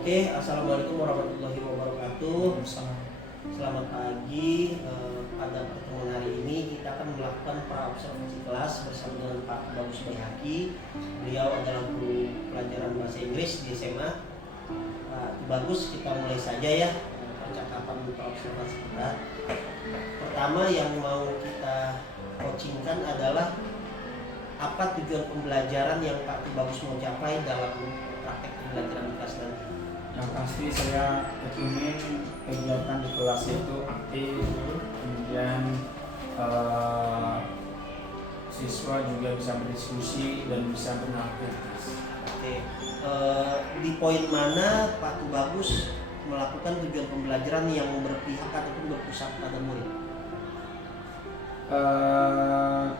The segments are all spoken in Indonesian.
Oke, assalamualaikum warahmatullahi wabarakatuh. Selamat pagi. Pada pertemuan hari ini kita akan melakukan pra-observasi kelas bersama dengan Pak Bagus Baihaqi. Beliau adalah guru pelajaran bahasa Inggris di SMA. Pak Bagus, kita mulai saja ya percakapan pra-observasi kita. Pertama yang mau kita coachingkan adalah apa tujuan pembelajaran yang Pak Bagus mau capai dalam praktek pembelajaran di kelas nanti. Yang pasti saya ingin kegiatan di kelas itu aktif, kemudian siswa juga bisa berdiskusi dan bisa beraktivitas. Oke, di poin mana Pak Bagus melakukan tujuan pembelajaran yang berpihak ataupun berpusat pada murid?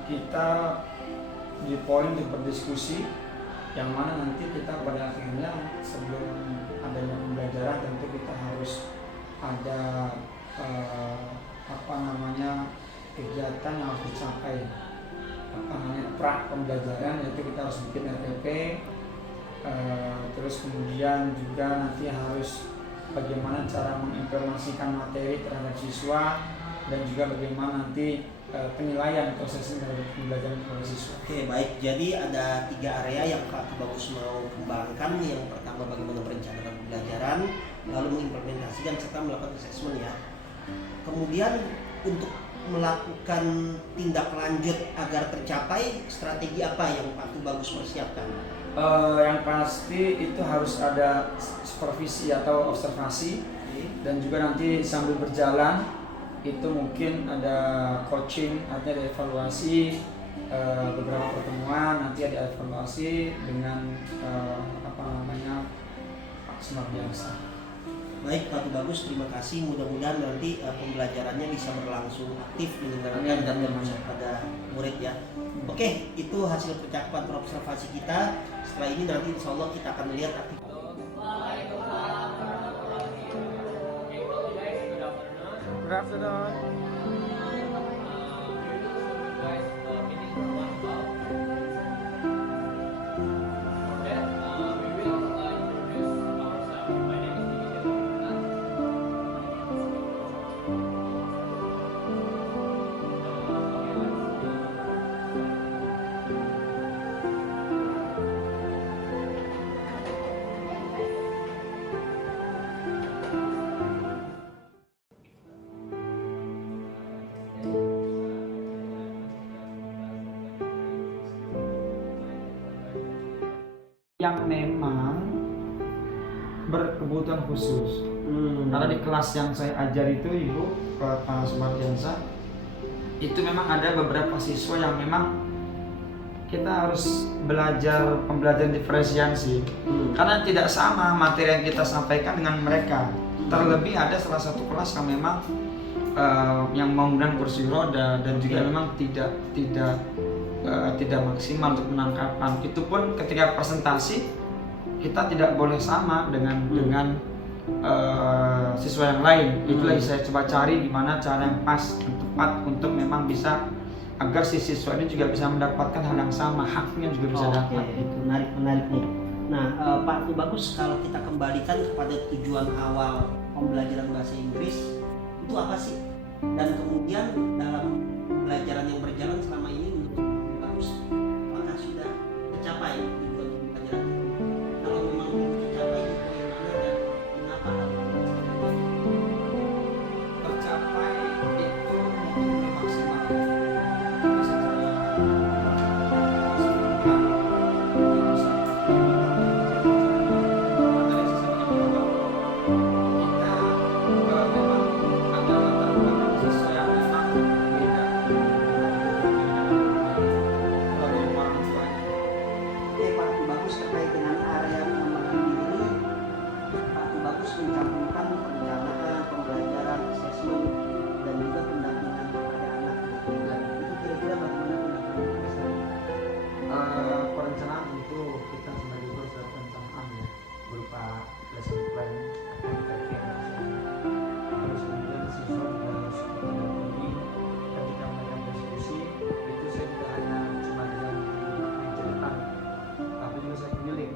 Kita di poin untuk berdiskusi, yang mana nanti kita pada akhirnya sebelum adanya pembelajaran tentu kita harus ada kegiatan yang harus dicapai, pra pembelajaran, yaitu kita harus bikin RPP, terus kemudian juga nanti harus bagaimana cara menginformasikan materi terhadap siswa dan juga bagaimana nanti penilaian prosesnya dari pembelajaran kepada siswa. Oke, baik. Jadi ada 3 area yang Pak Bagus mau kembangkan. Yang pertama bagaimana merencanakan pembelajaran, lalu mengimplementasikan serta melakukan assessment ya. Kemudian untuk melakukan tindak lanjut agar tercapai, strategi apa yang Pak Bagus persiapkan? Yang pasti itu harus ada supervisi atau observasi, dan juga nanti sambil berjalan itu mungkin ada coaching, artinya ada evaluasi, beberapa pertemuan nanti ada evaluasi dengan maksimal biasa. Baik Pak Bagus, terima kasih. Mudah-mudahan nanti pembelajarannya bisa berlangsung aktif mendengarkan dan bermanfaat pada murid ya. Oke, itu hasil percakapan observasi kita. Setelah ini nanti insya Allah kita akan melihat aktivitas. Good afternoon. Yang memang berkebutuhan khusus. Karena di kelas yang saya ajar itu Ibu Pak Sumardiansa, itu memang ada beberapa siswa yang memang kita harus belajar pembelajaran diferensiasi. Karena tidak sama materi yang kita sampaikan dengan mereka. Terlebih ada salah satu kelas yang memang yang menggunakan kursi roda dan juga memang tidak maksimal untuk penangkapan. Itu pun ketika presentasi kita tidak boleh sama dengan siswa yang lain. Itu lagi saya coba cari gimana cara yang pas dan tepat untuk memang bisa agar si siswa ini juga bisa mendapatkan hal yang sama, haknya juga bisa dapat. Itu menarik nih. Nah, Pak Bagus, kalau kita kembalikan kepada tujuan awal pembelajaran bahasa Inggris itu apa sih? Dan kemudian dalam pembelajaran yang berjalan selama ini apakah sudah tercapai tujuan pembelajaran itu? Kalau memang belum tercapai di poin mana dan mengapa hal itu? Tercapai itu mungkin belum maksimal. Kita secara Terkait dengan area pengembangan diri, Pak Bagus mencantumkan perencanaan, pembelajaran, asesmen, dan juga pendampingan kepada anak. Itu kira-kira bagaimana pendampingan? Perencanaan itu kita sebagai guru sudah perencanaan ya, berupa lesson plan akan kita terus kemudian siswa juga harus kita dampingi ketika mereka berdiskusi. Itu saya tidak hanya cuma dengan menceritakan, tapi juga saya memilih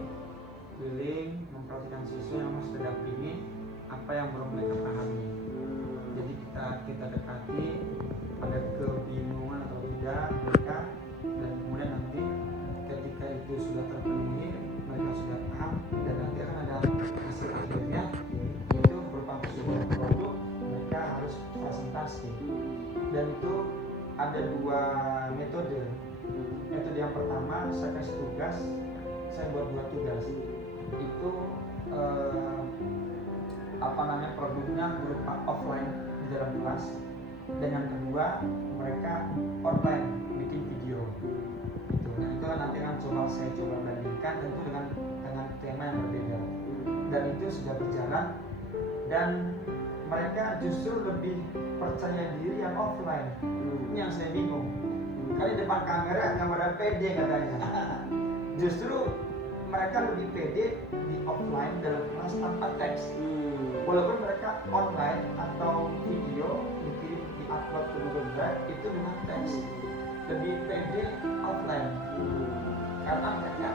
dan itu ada dua metode. Metode yang pertama saya kasih tugas, saya buat 2 tugas. Itu produknya berupa offline di dalam kelas, dan yang kedua mereka online bikin video. Gitu. Nah itu nanti akan saya coba bandingkan tentu dengan tema yang berbeda. Dan itu sudah berjalan dan mereka justru lebih percaya diri yang offline. Ini yang saya bingung. Kali depan kamera nggak pada pede katanya. Justru mereka lebih pede di offline dalam kelas tanpa teks. Walaupun mereka online atau video dikirim di-upload ke Google Drive itu dengan teks, lebih pede offline. Karena mereka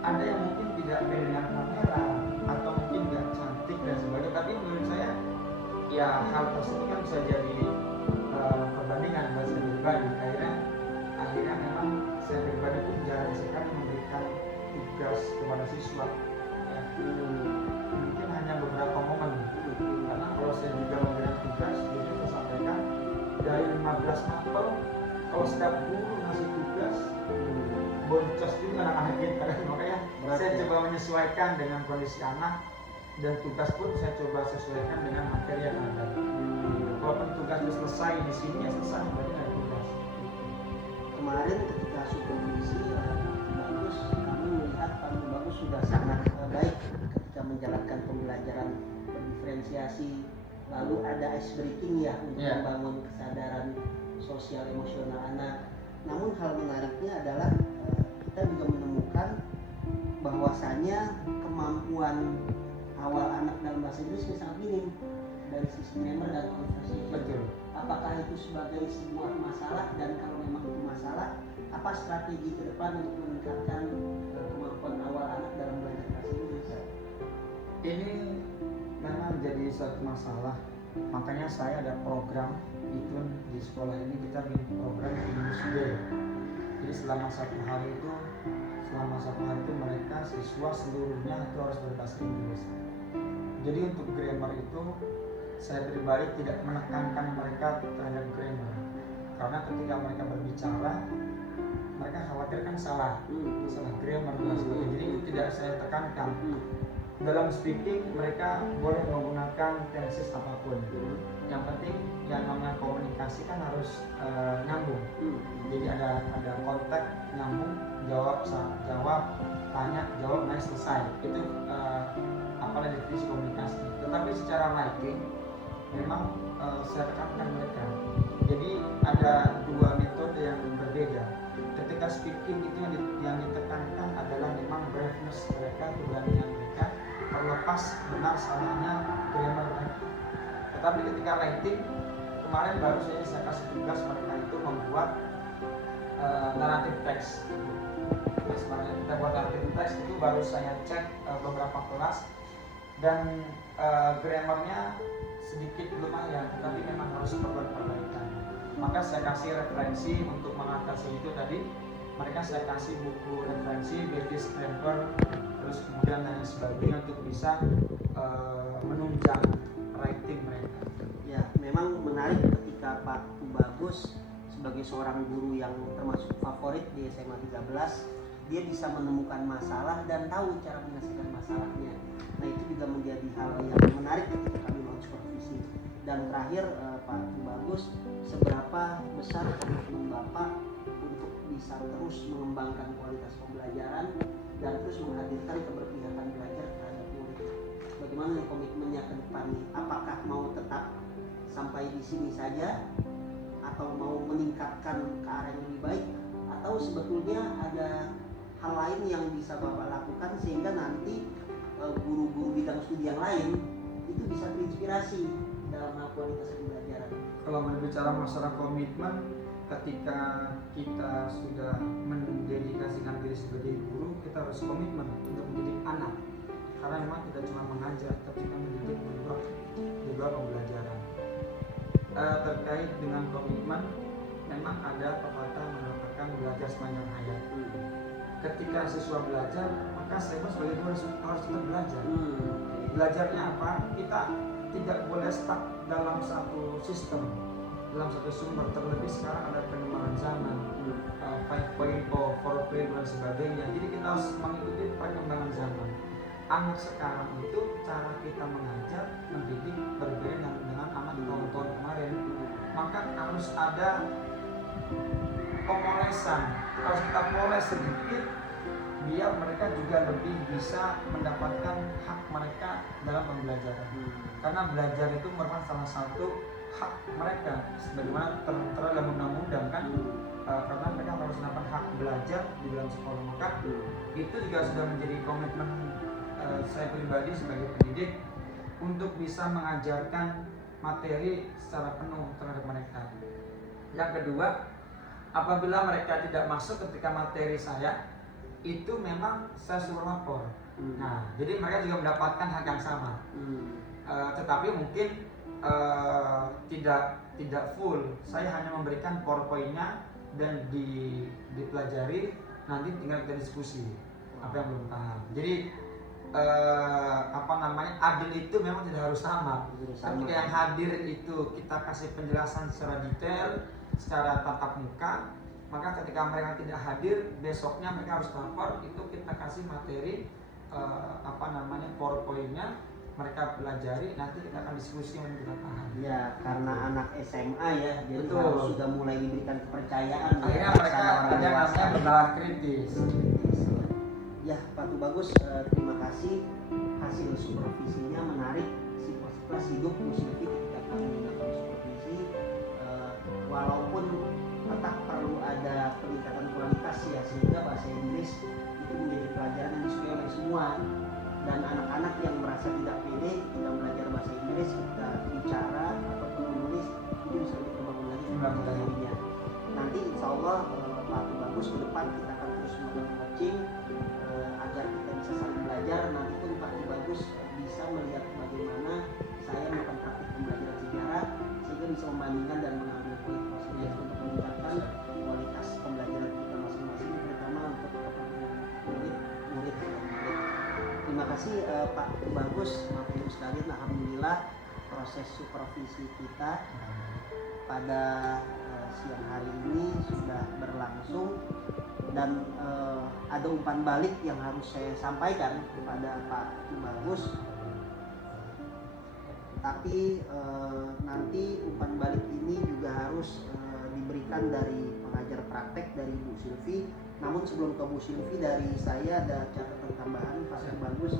ada yang mungkin tidak pede dengan kamera atau mungkin nggak cantik dan sebagainya. Tapi menurut saya ya hal tersebut kan bisa jadi perbandingan buat saya pribadi. Akhirnya memang saya pribadi pun jarang sekali memberikan tugas kepada siswa. Ya. Mungkin hanya beberapa momen. Karena kalau saya juga memberikan tugas, jadi saya sampaikan dari 15 mapel, kalau setiap guru ngasih tugas, boncos juga anak-anak kita. Makanya saya coba menyesuaikan dengan kondisi anak, dan tugas pun saya coba sesuaikan dengan materi yang ada. Walaupun tugas itu selesai di sini ya selesai, berarti nggak tugas. Kemarin ketika supervisi bagus, kami melihat Pak Bagus sudah sangat baik ketika menjalankan pembelajaran berdiferensiasi, lalu ada ice breaking ya untuk membangun kesadaran sosial emosional anak. Namun hal menariknya adalah kita juga menemukan bahwasanya kemampuan awal anak dalam bahasa Inggris sangat minim dari sisi grammar dan conversation. Betul. Apakah itu sebagai sebuah masalah, dan kalau memang itu masalah, apa strategi ke depan untuk meningkatkan kemampuan awal anak dalam belajar bahasa Inggris? Ini memang jadi satu masalah. Makanya saya ada program itu di sekolah ini, kita bikin program English Day. Jadi selama satu hari itu mereka siswa seluruhnya itu harus berbahasa Inggris. Jadi untuk grammar itu saya pribadi tidak menekankan mereka terhadap grammar, karena ketika mereka berbicara mereka khawatir kan salah grammar dan sebagainya. Jadi itu tidak saya tekankan. Dalam speaking mereka boleh menggunakan tenses apapun. Yang penting yang namanya komunikasi kan harus nyambung. Jadi ada konteks nyambung, jawab, tanya, jawab, naik, selesai. Itu apalah definisi komunikasi. Tetapi secara writing memang saya tekankan mereka. Jadi ada 2 metode yang berbeda. Ketika speaking itu yang ditekankan adalah memang braveness mereka, keberanian mereka, terlepas benar salahnya grammar mereka. Tetapi ketika writing, kemarin baru saya kasih tugas mereka itu membuat naratif teks. Sebenarnya kita buat naratif teks itu baru saya cek beberapa kelas, dan grammarnya sedikit lumayan, tapi memang harus perbaikan. Maka saya kasih referensi untuk mengatasi itu tadi. Mereka saya kasih buku referensi, British Grammar, terus kemudian dan sebagainya untuk bisa menunjang writing mereka. Ya, memang menarik ketika Pak Bagus sebagai seorang guru yang termasuk favorit di SMA 13, dia bisa menemukan masalah dan tahu cara menyelesaikan masalahnya. Nah, itu juga menjadi hal yang menarik ketika kami melakukan supervisi. Dan terakhir Pak Bagus, seberapa besar komitmen Bapak untuk bisa terus mengembangkan kualitas pembelajaran dan terus menghadirkan keberpihakan belajar terhadap murid? Bagaimana nih komitmennya ke depan? Apakah mau tetap sampai di sini saja, atau mau meningkatkan ke arah yang lebih baik, atau sebetulnya ada hal lain yang bisa Bapak lakukan sehingga nanti guru-guru bidang studi yang lain itu bisa terinspirasi dalam hal kualitas pembelajaran? Kalau berbicara masalah komitmen, ketika kita sudah mendedikasikan diri sebagai guru, kita harus komitmen untuk mendidik anak. Karena memang tidak cuma mengajar, tapi kita mendidik di luar pembelajaran. Terkait dengan komitmen, memang ada pepatah mengatakan belajar sepanjang hayat. Ketika siswa belajar, maka saya pun sebagai guru harus tetap belajar. Belajarnya apa? Kita tidak boleh stuck dalam satu sistem. dalam satu sumber, terlebih sekarang ada perkembangan zaman 5.0, 4.0 dan sebagainya. Jadi kita harus mengikuti perkembangan zaman. Anak sekarang itu cara kita mengajar, mendidik berbeda dengan anak tahun-tahun kemarin. Maka harus ada pemolesan, harus kita poles sedikit biar mereka juga lebih bisa mendapatkan hak mereka dalam pembelajaran. Karena belajar itu merupakan salah satu hak mereka, sebagaimana tertera dalam undang-undang kan. Karena mereka harus mendapat hak belajar di dalam sekolah. Maka itu juga sudah menjadi komitmen saya pribadi sebagai pendidik untuk bisa mengajarkan materi secara penuh terhadap mereka. Yang kedua, apabila mereka tidak masuk ketika materi saya, itu memang saya suruh lapor. Nah, jadi mereka juga mendapatkan hak yang sama. Tetapi mungkin tidak full. Saya hanya memberikan PowerPoint-nya dan dipelajari, nanti tinggal kita diskusi apa yang belum paham. Jadi adil itu memang tidak harus sama. Ketika yang hadir itu kita kasih penjelasan secara detail, secara tatap muka, maka ketika mereka tidak hadir, besoknya mereka harus lapor, itu kita kasih materi PowerPoint-nya, mereka pelajari, nanti kita akan diskusi yang kita paham. Ya, karena anak SMA ya, jadi Betul. harus sudah mulai diberikan kepercayaan. Akhirnya ya, mereka sama orang ada dewasa. namanya bernalar kritis. Ya, Pak Tubagus, terima kasih hasil supervisinya menarik. Kelas hidup Bu Sylvi ketika kami melakukan supervisi, walaupun tetap perlu ada peningkatan kualitas ya, sehingga bahasa Inggris itu menjadi pelajaran yang disukai oleh semua. Dan anak-anak yang merasa tidak pede ketika belajar bahasa Inggris, kita bicara ataupun menulis, itu bisa diperbangun lagi dirinya. Nanti insya Allah Pak Tubagus ke depan kita akan terus melakukan coaching agar kita bisa saling belajar. Nanti pun Pak Tubagus bisa melihat bagaimana saya melakukan praktik pembelajaran sejarah, sehingga bisa membandingkan dan mengambil poin positif untuk meningkatkan kualitas pembelajaran kita masing-masing, terutama untuk murid-murid. Terima kasih Pak Tubagus, Bapak Ibu sekalian. Alhamdulillah proses supervisi kita pada siang hari ini sudah berlangsung, dan ada umpan balik yang harus saya sampaikan kepada Pak Tubagus. Tapi nanti umpan balik ini juga harus diberikan dari pengajar praktek dari Bu Sylvi. Namun sebelum ke Bu Sylvi, dari saya ada catatan tambahan Pak Tubagus.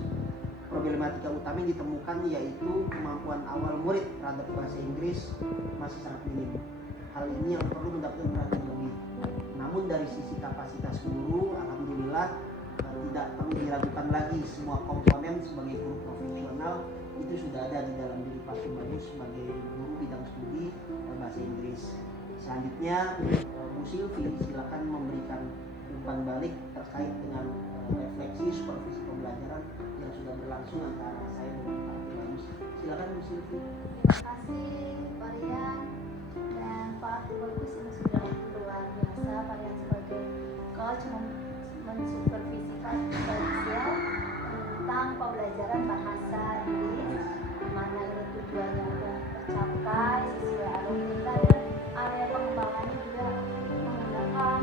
Problematika utama yang ditemukan yaitu kemampuan awal murid terhadap bahasa Inggris masih sangat minim. Hal ini yang perlu mendapatkan perhatian lebih. Namun dari sisi kapasitas guru, alhamdulillah tidak perlu diragukan lagi, semua komponen sebagai guru profesional itu sudah ada di dalam diri Pak Tubagus sebagai guru bidang studi bahasa Inggris. Selanjutnya Bu Sylvi silakan memberikan umpan balik terkait dengan refleksi supervisi pembelajaran yang sudah berlangsung antara saya dengan Pak Tubagus. Silakan Bu Sylvi. Terima kasih Pak Rian dan Pak Tubagus, ini sudah luar biasa. Pak Rian sebagai coach mensupervisi Pak tentang pembelajaran bahasa Inggris, mana ini tujuannya sudah tercapai sesuai alur kita, dan area pengembangannya juga menggunakan